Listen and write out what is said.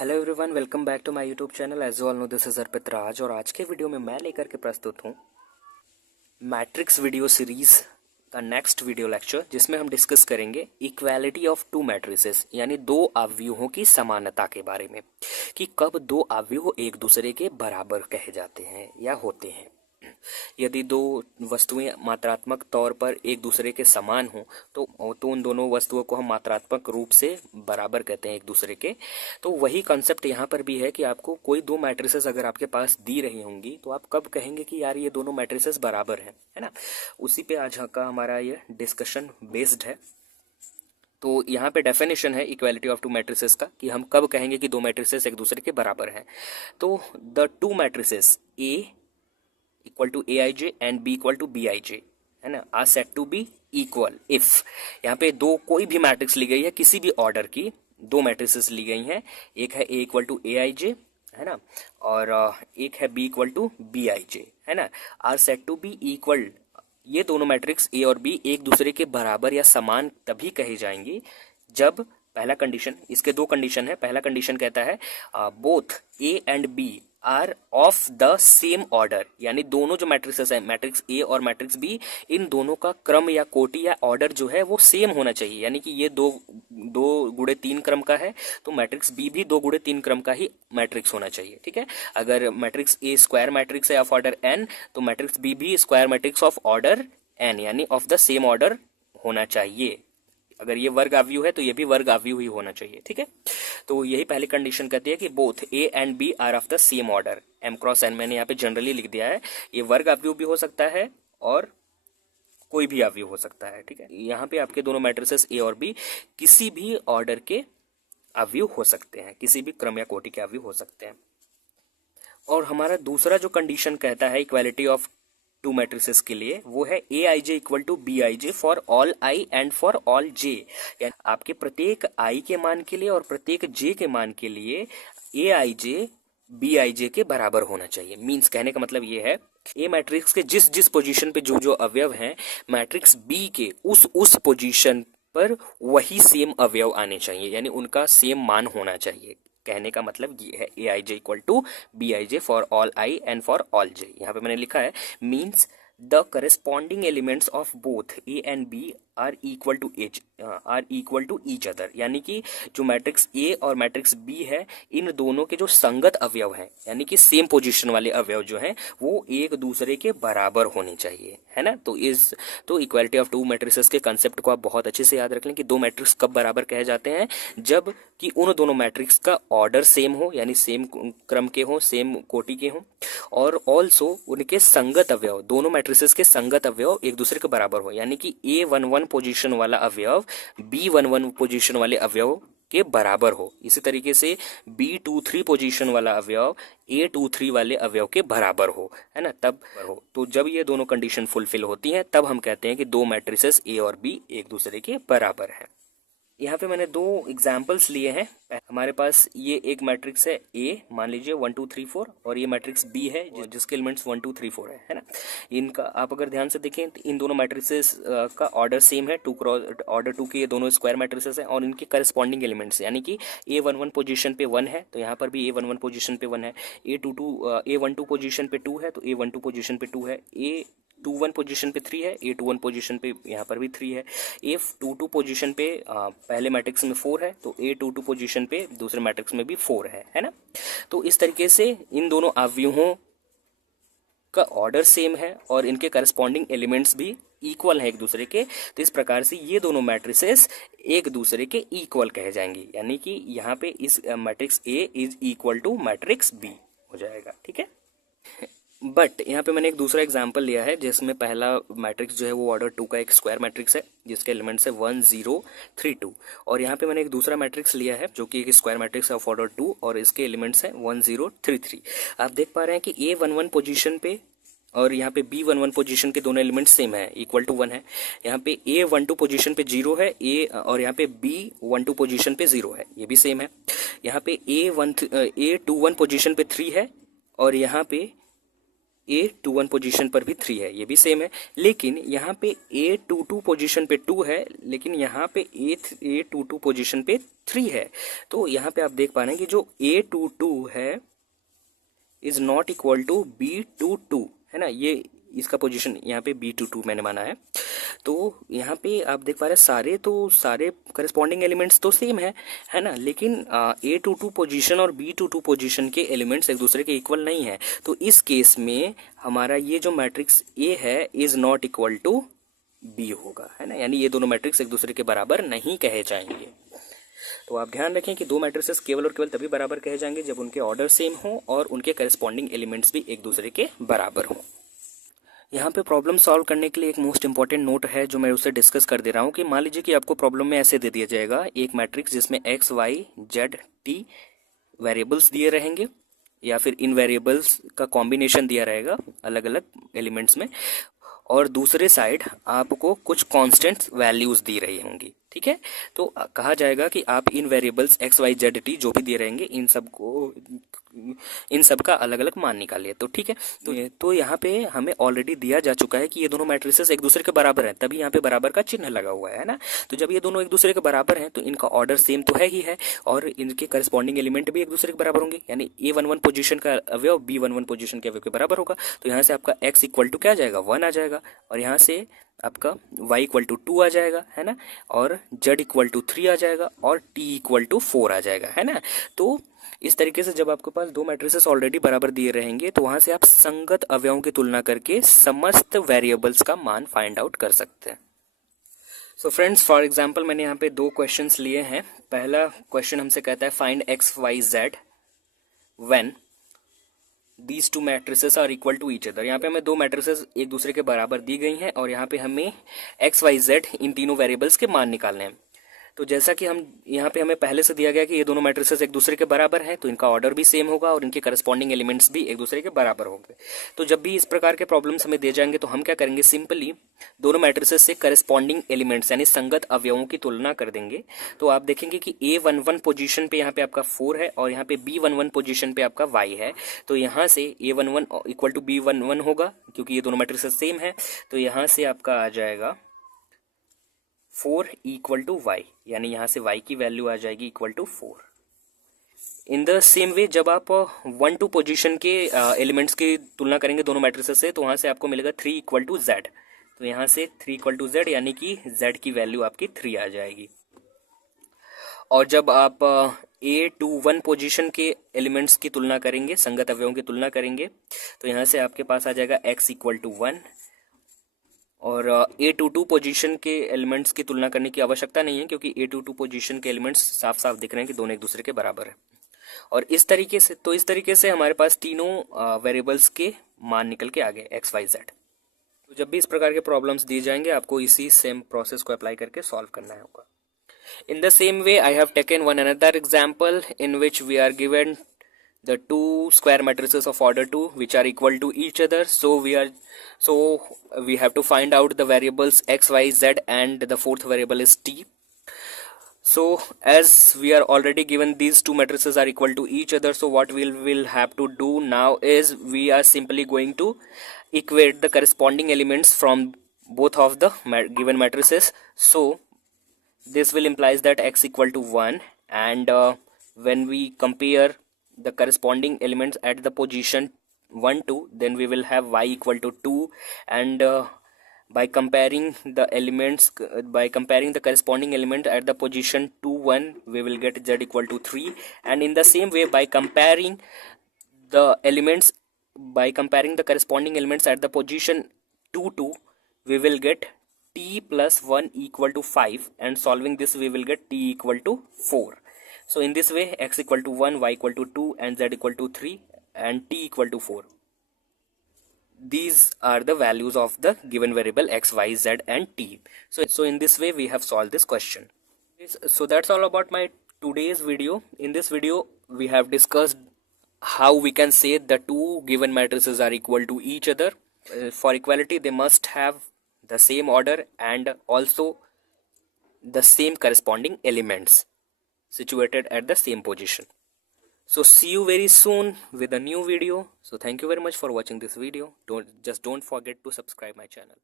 Hello everyone, welcome back to my YouTube channel. As you all know, this is Arpit Raj और आज के video में मैं लेकर के प्रस्तुत हूँ मैट्रिक्स वीडियो सीरीज का नेक्स्ट वीडियो लेक्चर, जिसमें हम डिस्कस करेंगे इक्वालिटी ऑफ टू मैट्रिसेस, यानी दो अवयवों की समानता के बारे में कि कब दो अवयव एक दूसरे के बराबर कहे जाते हैं या होते हैं। यदि दो वस्तुएं मात्रात्मक तौर पर एक दूसरे के समान हों तो उन दोनों वस्तुओं को हम मात्रात्मक रूप से बराबर कहते हैं एक दूसरे के। तो वही कॉन्सेप्ट यहाँ पर भी है कि आपको कोई दो मैट्रिसेस अगर आपके पास दी रही होंगी तो आप कब कहेंगे कि यार ये दोनों मैट्रिसेस बराबर हैं, है ना। उसी पे आज का हमारा ये डिस्कशन बेस्ड है। तो यहाँ पे डेफिनेशन है इक्वालिटी ऑफ टू मैट्रिसेस का कि हम कब कहेंगे कि दो मैट्रिसेस एक दूसरे के बराबर हैं। तो the two matrices A equal to A I J and B equal to B I J, है ना, are set to be equal if. यहाँ पे दो कोई भी मैट्रिक्स ली गई है, किसी भी ऑर्डर की दो मैट्रिसेस ली गई हैं। एक है ए equal to A I J, है ना, और एक है B equal to B I J, है ना, are set to be equal. ये दोनों मैट्रिक्स ए और बी एक दूसरे के बराबर या समान तभी कही जाएंगी जब पहला कंडीशन, इसके दो कंडीशन है। पहला कंडीशन कहता है both A and B are of the same order, यानी दोनों जो मैट्रिक्सेस है, मैट्रिक्स ए और मैट्रिक्स बी, इन दोनों का क्रम या कोटि या ऑर्डर जो है वो सेम होना चाहिए। यानी कि ये दो गुणे तीन क्रम का है तो मैट्रिक्स बी भी दो गुणे तीन क्रम का ही मैट्रिक्स होना चाहिए, ठीक है। अगर मैट्रिक्स ए स्क्वायर मैट्रिक्स है ऑफ ऑर्डर एन, तो मैट्रिक्स बी भी square matrix of order n, यानी ऑफ द सेम ऑर्डर होना चाहिए। अगर ये वर्ग अवयव है तो ये भी वर्ग अवयव ही होना चाहिए, ठीक है। तो यही पहली कंडीशन कहती है कि both A and B are of the same order. M cross n मैंने यहाँ पे जनरली लिख दिया है। ये वर्ग अवयव भी हो सकता है और कोई भी अवयव हो सकता है, ठीक है। यहाँ पे आपके दोनों मैट्रिसेस ए और बी किसी भी ऑर्डर के अवयव हो सकते हैं, किसी भी क्रम या कोटि के अवयव हो सकते हैं। और हमारा दूसरा जो कंडीशन कहता है इक्वालिटी ऑफ टू मैट्रिसेस के लिए, वो है A I J equal to B I J for all I and for all J. यानी आपके प्रत्येक आई के मान के लिए और प्रत्येक जे के मान के लिए ए आई जे बी आई जे के बराबर होना चाहिए। मीन्स कहने का मतलब ये है ए मैट्रिक्स के जिस जिस पोजीशन पे जो जो अवयव हैं, मैट्रिक्स बी के उस पोजीशन पर वही सेम अवयव आने चाहिए, यानी उनका सेम मान होना चाहिए। कहने का मतलब ये है A I J equal to B I J for all I and for all J. यहाँ पे मैंने लिखा है means the corresponding elements of both A and B are equal to each other. यानी कि जो मैट्रिक्स ए और matrix B है, इन दोनों के जो संगत अवयव हैं, यानी कि सेम पोजीशन वाले अवयव जो हैं, वो एक दूसरे के बराबर होने चाहिए, है ना। तो इक्वालिटी ऑफ टू मैट्रिसेस के कंसेप्ट को आप बहुत अच्छे से याद रख लें कि दो मैट्रिक्स कब बराबर कहे जाते हैं, जब कि उन दोनों मैट्रिक्स का ऑर्डर सेम हो, यानी सेम क्रम के हो, सेम कोटि के हो, और ऑल्सो उनके संगत अवयव, दोनों मैट्रिसेस के संगत अवयव एक दूसरे के बराबर हो। यानी कि A11 पोजीशन वाला अवयव B11 पोजीशन वाले अवयव के बराबर हो। इसी तरीके से B23 पोजीशन वाला अवयव A23 वाले अवयव के बराबर हो, है ना, तब हो। तो जब ये दोनों कंडीशन फुलफिल होती हैं तब हम कहते हैं कि दो मैट्रिसेस A और B एक दूसरे के बराबर है। यहाँ पे मैंने दो एग्जाम्पल्स लिए हैं। हमारे पास ये एक मैट्रिक्स है A, मान लीजिए 1 2 3 4, और ये मैट्रिक्स B है जिसके एलिमेंट्स 1 2 3 4 है ना। इनका आप अगर ध्यान से देखें तो इन दोनों मैट्रिसेस का ऑर्डर सेम है, ऑर्डर 2 के ये दोनों स्क्वायर मैट्रिसेस हैं, और इनके करस्पॉन्डिंग एलिमेंट्स, यानी कि A11 पोजीशन पे 1 है तो यहाँ पर भी A11 पोजीशन पे 1 है, A12 पोजीशन पे 2 है तो A12 पोजीशन पे 2 है, A21 पोजीशन पे 3 है, A21 पोजीशन पे यहाँ पर भी 3 है, A22 पोजीशन पे पहले मैट्रिक्स में 4 है तो A22 पोजीशन पे दूसरे मैट्रिक्स में भी 4 है ना। तो इस तरीके से इन दोनों अवयवों का ऑर्डर सेम है और इनके करस्पॉन्डिंग एलिमेंट्स भी इक्वल है एक दूसरे के। तो इस प्रकार से ये दोनों मैट्रिसेस एक दूसरे के इक्वल कहे जाएंगे, यानी कि यहाँ पे इस matrix A is equal to matrix B हो जाएगा, ठीक है। बट यहाँ पे मैंने एक दूसरा एग्जांपल लिया है जिसमें पहला मैट्रिक्स जो है वो ऑर्डर 2 का एक स्क्वायर मैट्रिक्स है जिसके एलिमेंट्स है 1 0 3 2, और यहाँ पे मैंने एक दूसरा मैट्रिक्स लिया है जो कि एक स्क्वायर मैट्रिक्स है ऑफ ऑर्डर 2 और इसके एलिमेंट्स हैं 1 0 3 3। आप देख पा रहे हैं कि A11 पोजीशन पे और यहाँ पे B11 पोजीशन के दोनों एलिमेंट्स सेम है, इक्वल टू 1 है। यहाँ पे A12 पोजीशन पे 0 है, और यहाँ पे B12 पोजीशन पे 0 है, ये भी सेम है। यहाँ पे A21 पोजीशन पे 3 है और यहाँ पे A21 पोजीशन पर भी 3 है, ये भी सेम है। लेकिन यहाँ पे A22 पोजीशन पे 2 है, लेकिन यहाँ पे A22 पोजीशन पे 3 है। तो यहाँ पे आप देख पा रहे हैं कि जो A22 है is not equal to B22, है ना। ये इसका पोजीशन यहाँ पे B22 मैंने माना है। तो यहाँ पे आप देख पा रहे हैं सारे करस्पॉन्डिंग एलिमेंट्स तो सेम है ना। लेकिन A22 पोजीशन और B22 पोजीशन के एलिमेंट्स एक दूसरे के इक्वल नहीं है। तो इस केस में हमारा ये जो मैट्रिक्स A है is not equal to B होगा, है ना। यानी ये दोनों मैट्रिक्स एक दूसरे के बराबर नहीं कहे जाएंगे। तो आप ध्यान रखें कि दो मैट्रिसेस केवल और केवल तभी बराबर कहे जाएंगे जब उनके ऑर्डर सेम हो और उनके करस्पॉन्डिंग एलिमेंट्स भी एक दूसरे के बराबर हों। यहाँ पे प्रॉब्लम सॉल्व करने के लिए एक मोस्ट इंपॉर्टेंट नोट है जो मैं उससे डिस्कस कर दे रहा हूँ कि मान लीजिए कि आपको प्रॉब्लम में ऐसे दे दिया जाएगा एक मैट्रिक्स जिसमें x Y Z t variables दिए रहेंगे या फिर इन वेरिएबल्स का कॉम्बिनेशन दिया रहेगा अलग अलग एलिमेंट्स में, और दूसरे साइड आपको कुछ कांस्टेंट वैल्यूज दी रही होंगी, ठीक है। तो कहा जाएगा कि आप इन variables X Y Z T जो भी दिए रहेंगे इन सब का अलग अलग मान निकालिए। तो ठीक है, तो यहाँ पे हमें ऑलरेडी दिया जा चुका है कि ये दोनों मैट्रिसेस एक दूसरे के बराबर हैं, तभी यहाँ पे बराबर का चिन्ह लगा हुआ है ना। तो जब ये दोनों एक दूसरे के बराबर हैं तो इनका ऑर्डर सेम तो है ही है और इनके करस्पॉन्डिंग एलिमेंट भी एक दूसरे के बराबर होंगे, यानी A11 पोजीशन का अवयव B11 पोजीशन के अवयव के बराबर होगा। तो यहाँ से आपका x इक्वल टू क्या आ जाएगा 1 आ जाएगा, और यहाँ से आपका y इक्वल टू 2 आ जाएगा, है ना, और z इक्वल टू 3 आ जाएगा और t इक्वल टू 4 आ जाएगा, है ना। तो इस तरीके से जब आपके पास दो मैट्रिसेस ऑलरेडी बराबर दिए रहेंगे तो वहां से आप संगत अवयवों की तुलना करके समस्त वेरिएबल्स का मान फाइंड आउट कर सकते हैं। सो फ्रेंड्स, फॉर एग्जांपल मैंने यहाँ पे दो क्वेश्चंस लिए हैं। पहला क्वेश्चन हमसे कहता है find x Y z when these two matrices are equal to each other. यहाँ पे हमें दो मैट्रिसेस एक दूसरे के बराबर दी गई हैं और यहाँ पे हमें एक्स वाई जेड इन तीनों वेरिएबल्स के मान निकालने हैं। तो जैसा कि हम यहाँ पे हमें पहले से दिया गया कि ये दोनों मैट्रिसेस एक दूसरे के बराबर हैं तो इनका ऑर्डर भी सेम होगा और इनके करस्पॉन्डिंग एलिमेंट्स भी एक दूसरे के बराबर होंगे। तो जब भी इस प्रकार के प्रॉब्लम्स हमें दिए जाएंगे तो हम क्या करेंगे, सिंपली दोनों मैट्रिसेस से करस्पॉन्डिंग एलिमेंट्स यानी संगत अवयवों की तुलना कर देंगे। तो आप देखेंगे कि A11 पोजीशन पे यहाँ पे आपका 4 है और यहाँ पे B11 पोजीशन पे आपका y है। तो यहाँ से A11 इक्वल टू B11 होगा क्योंकि ये दोनों मैट्रिसेस सेम है। तो यहाँ से आपका आ जाएगा 4 इक्वल टू वाई, यानी यहाँ से y की वैल्यू आ जाएगी equal to 4। In the same way जब आप 1 2 पोजीशन के एलिमेंट्स की तुलना करेंगे दोनों मैट्रिसेस से तो वहाँ से आपको मिलेगा 3 इक्वल टू जेड। तो यहाँ से 3 इक्वल टू जेड यानी कि z की वैल्यू आपकी 3 आ जाएगी। और जब आप A21 पोजीशन के एलिमेंट्स की तुलना करेंगे, संगत अवयवों की तुलना करेंगे, तो यहाँ से आपके पास आ जाएगा x इक्वल टू 1। और A22 पोजीशन के एलिमेंट्स की तुलना करने की आवश्यकता नहीं है क्योंकि A22 पोजीशन के एलिमेंट्स साफ साफ दिख रहे हैं कि दोनों एक दूसरे के बराबर है। और इस तरीके से हमारे पास तीनों वेरिएबल्स के मान निकल के आ गए एक्स वाई जेड। तो जब भी इस प्रकार के प्रॉब्लम्स दिए जाएंगे आपको इसी सेम प्रोसेस को अप्लाई करके सॉल्व करना होगा। In the same way I have taken one another example in which we are given the two square matrices of order 2 which are equal to each other. So we have to find out the variables x, y, z and the fourth variable is t. So as we are already given these two matrices are equal to each other, so what we will have to do now is we are simply going to equate the corresponding elements from both of the given matrices. So this will implies that x equal to 1 and when we compare the corresponding elements at the position 1 2 then we will have y equal to 2 and by comparing the corresponding element at the position 2 1 we will get z equal to 3, and in the same way by comparing the corresponding elements at the position 2 2 we will get t plus 1 equal to 5, and solving this we will get t equal to 4. So in this way x equal to 1, y equal to 2 and z equal to 3 and t equal to 4. These are the values of the given variable x, y, z and t. So in this way we have solved this question. So that's all about my today's video. In this video we have discussed how we can say the two given matrices are equal to each other. For equality they must have the same order and also the same corresponding elements situated at the same position. So see you very soon with a new video. So thank you very much for watching this video. Don't forget to subscribe my channel.